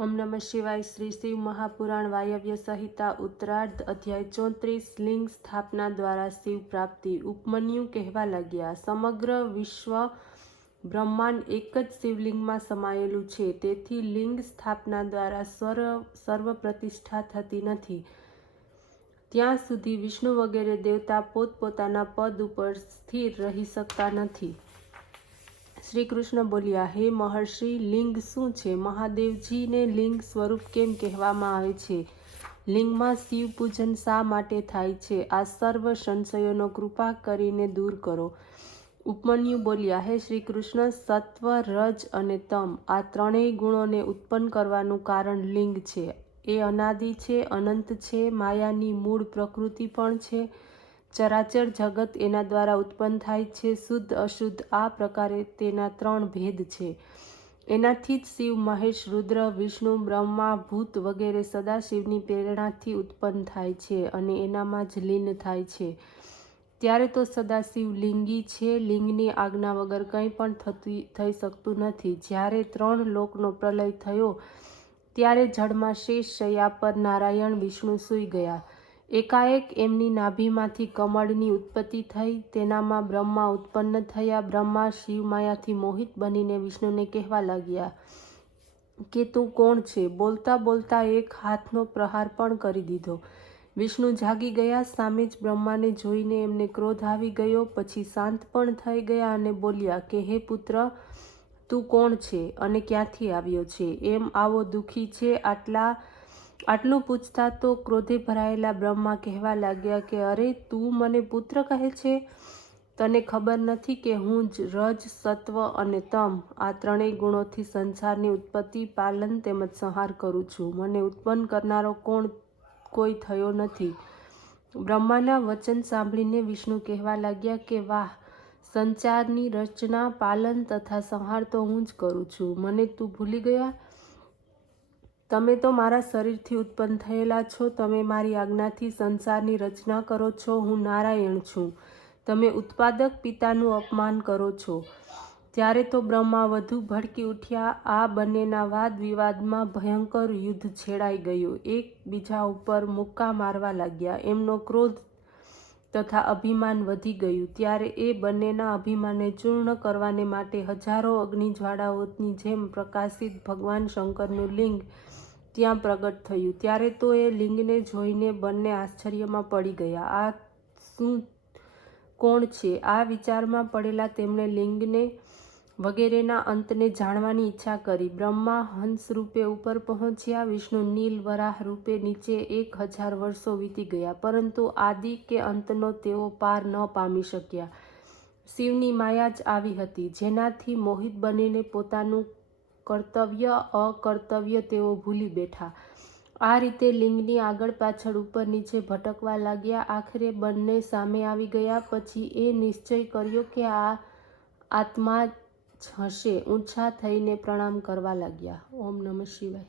ओम नमः शिवाय। श्री शिव महापुराण वायव्य संहिता उत्तरार्ध अध्याय 34 लिंग स्थापना द्वारा शिव प्राप्ति। उपमन्यु कहवा लग्या, समग्र विश्व ब्रह्मांड एक ज शिवलिंग में समायेलू छे, तेथी लिंग स्थापना द्वारा सर्व प्रतिष्ठा थती नथी। त्यां सुधी विष्णु वगैरे देवता पोतपोताना पद उपर स्थिर रही सकता नथी। श्री कृष्ण बोलिया, हे महर्षि, लिंग शुं छे? महादेवजी ने लिंग स्वरूप केम कहेवामां आवे छे? लिंग में शिव पूजन शा माटे थाय छे? आ सर्व संशयोनो कृपा करीने दूर करो। उपमन्यु बोलिया, हे श्री कृष्ण, सत्व, रज अने तम आ त्रणेय गुणोने उत्पन्न करवानुं कारण लिंग छे। ए अनादि छे, अनंत छे, मायानी मूळ प्रकृति पण छे। चराचर जगत एना द्वारा उत्पन्न थाय छे। शुद्ध अशुद्ध आ प्रकारे तेना त्रण भेद छे। एनाथी ज शिव, महेश, रुद्र, विष्णु, ब्रह्मा, भूत वगैरे सदाशिवनी प्रेरणाथी उत्पन्न थाय छे अने एनामां ज लीन थाय छे। त्यारे तो सदाशिव लिंगी छे। लिंगनी आज्ञा वगर कंई पण थई शकतुं नथी। ज्यारे त्रण लोकनो प्रलय थयो त्यारे जळमां शेष शय्या पर नारायण विष्णु सूई गया। एकाएक एमनी नाभीमांथी कमळनी उत्पत्ति थई। तेनामां ब्रह्मा उत्पन्न थया। ब्रह्मा शिव मायाथी मोहित बनीने विष्णुने कहेवा लाग्या के तू कोण छे? बोलता बोलता एक हाथनो प्रहार पण करी दीधो। विष्णु जागी गया। सामे ज ब्रह्माने जोईने एમને क्रोध आवी गयो। पछी शांत पण थई गया अने बोल्या के हे पुत्र, तू कोण छे अने क्यांथी आव्यो छे? एम आवो दुखी छे? आटलू पूछता तो क्रोधे भरायेला ब्रह्मा कहेवा लाग्या के अरे, तू मने पुत्र कहे छे? तने खबर नथी के हूँ ज रज, सत्व अने तम आ त्रणेय गुणोथी संसारनी उत्पत्ति, पालन तेमज संहार करूँ छूं। मने उत्पन्न करनारो कोई थयो नथी। ब्रह्माना वचन सांभळीने विष्णु कहेवा लाग्या के वाह, संचारनी रचना, पालन तथा संहार तो हूँ ज करूँ छूं। मने तू भूली गया? तमे तो मारा शरीरथी उत्पन्न थयेला छो। तमे मारी आज्ञाथी संसारनी रचना करो छो। हूँ नारायण छूं। तमे उत्पादक पितानुं अपमान करो छो। त्यारे तो ब्रह्मा वधु भड़की उठ्या। आ बंनेना वाद विवादमां भयंकर युद्ध छेड़ाई गयुं। एक बीजा उपर मुक्का मारवा लाग्या। एमनो क्रोध तथा अभिमान वधी गयुं। त्यारे ए बंनेना अभिमानने चूर्ण करवाने माटे हजारों अग्निज्वाळाओनी जेम प्रकाशित भगवान शंकरनुं लिंग त्यां प्रगट थयुं। त्यारे तो ए लिंगने जोईने बंने आश्चर्यमां पड़ी गया। आ शुं कोण छे? आ विचारमां पड़ेला तेमणे लिंगने वगैरेना अंतने जाणवानी इच्छा करी। ब्रह्मा हंस रूपे उपर पहोंच्या। विष्णु नील वराह रूपे नीचे। 1000 वर्षो वीती गया, परंतु आदि के अंतनो तेओ पार न पामी शक्या। शिवनी माया ज आवी हती, जेनाथी मोहित बनीने पोतानुं कर्तव्य अकर्तव्य तेओ भूली बैठा। आ रीते लिंगनी आगळ पाछळ उपर नीचे भटकवा लाग्या। आखरे बंने सामे आवी गया। पछी ए निश्चय कर्यो के आ आत्मा ज हशे। ऊंचा थईने प्रणाम करवा लाग्या। ओम नमः शिवाय।